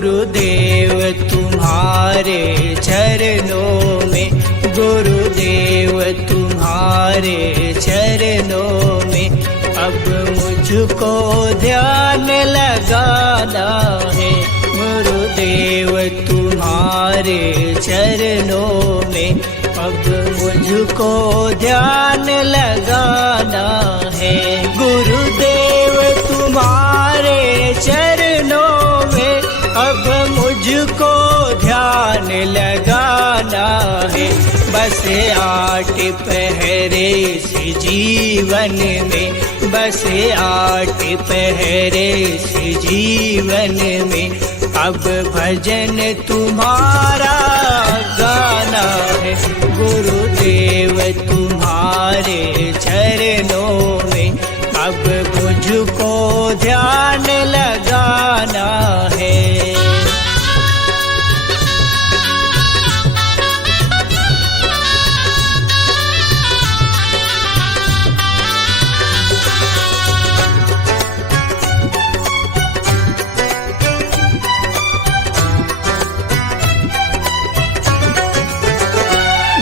गुरुदेव तुम्हारे चरणों में, गुरुदेव तुम्हारे चरणों में अब मुझको ध्यान लगाना है। गुरुदेव तुम्हारे चरणों में अब मुझको ध्यान लगाना है। गुरुदेव तुम्हारे चरणों में अब मुझको ध्यान लगाना है। बस 8 पहरे इस जीवन में, बस 8 पहरे इस जीवन में अब भजन तुम्हारा गाना है। गुरुदेव तुम्हारे चरणों में अब मुझको ध्यान लगाना है।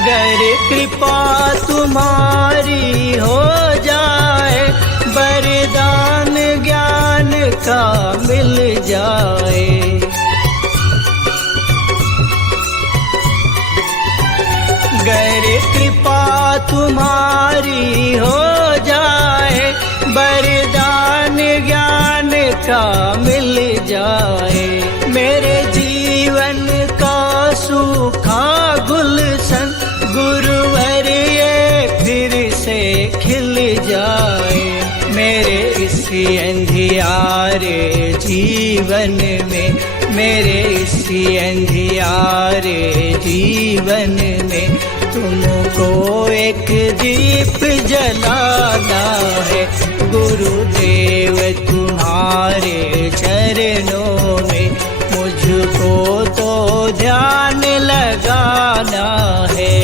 अगर कृपा तुम्हारी हो जाए, वरदान ज्ञान का मिल जाए। अगर कृपा तुम्हारी हो जाए, वरदान ज्ञान का मिल जाए। मेरे जीवन का सूखा गुलशन गुरुवर ये फिर से खिल जाए। मेरे इस अंधियारे जीवन में, मेरे इस अंधियारे जीवन में तुमको एक दीप जलाना है। गुरुदेव तुम्हारे चरणों में मुझको तो ध्यान लगाना है।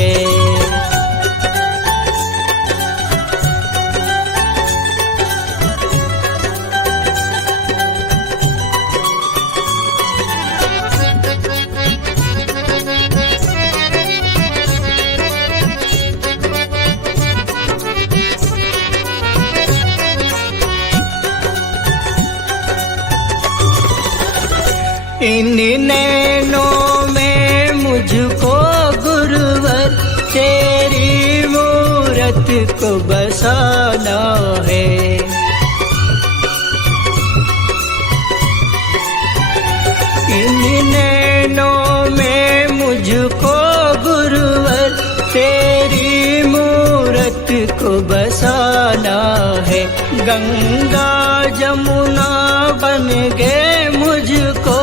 इन नैनों में मुझको गुरुवर तेरी मूरत को बसाना है। इन नैनों में मुझको गुरुवर तेरी मूरत को बसाना है। गंगा जमुना बन गए मुझको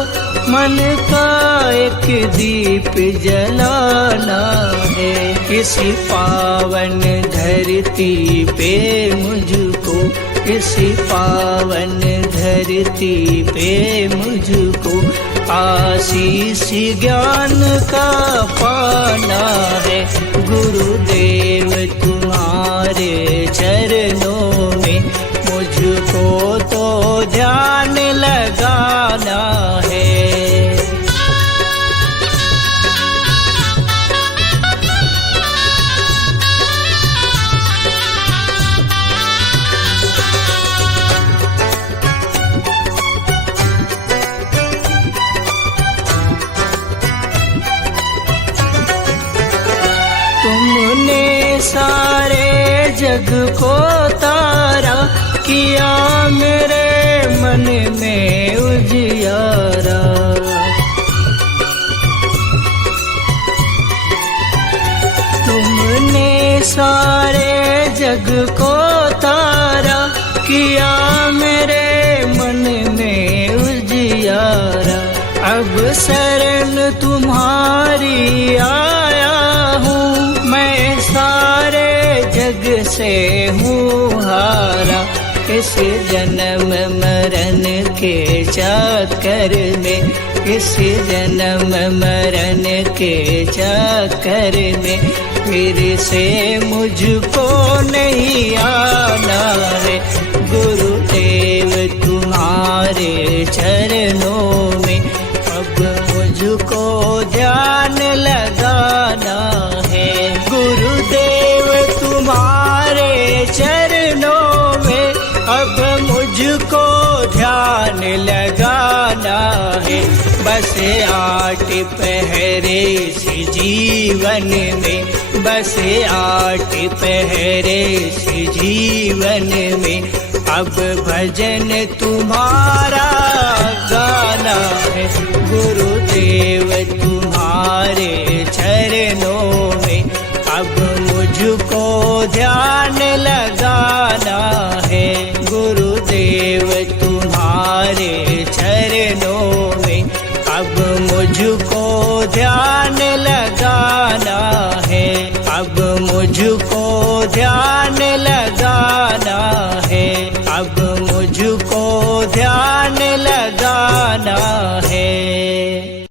मन का एक दीप जलाना है। किसी पावन धरती पे मुझको, किसी पावन धरती पे मुझको आशीष ज्ञान का पाना है। गुरुदेव तुम्हारे चरणों में मुझको तो ध्यान लगाना है। तुमने सारे जग को तारा किया, मेरे मन में उजियारा। तुमने सारे जग को तारा किया, मेरे मन में उजियारा। अब शरण तुम्हारी आया हूँ, मैं सारे जग से हूँ हारा। इस जन्म मरण के चक्कर में, इस जन्म मरण के चक्कर में फिर से मुझको नहीं आना है। गुरुदेव तुम्हारे चरणों में अब मुझको ध्यान लगाना है। गुरुदेव तुम्हारे चरणों में अब मुझको ध्यान लगाना है। बस 8 पहरे से जीवन में, बस 8 पहरे से जीवन में अब भजन तुम्हारा गाना है। गुरुदेव तुम्हारे चरणों में अब मुझको ध्यान लगाना है। गुरुदेव तुम्हारे चरणों में अब मुझको ध्यान लगाना है। अब मुझको ध्यान लगाना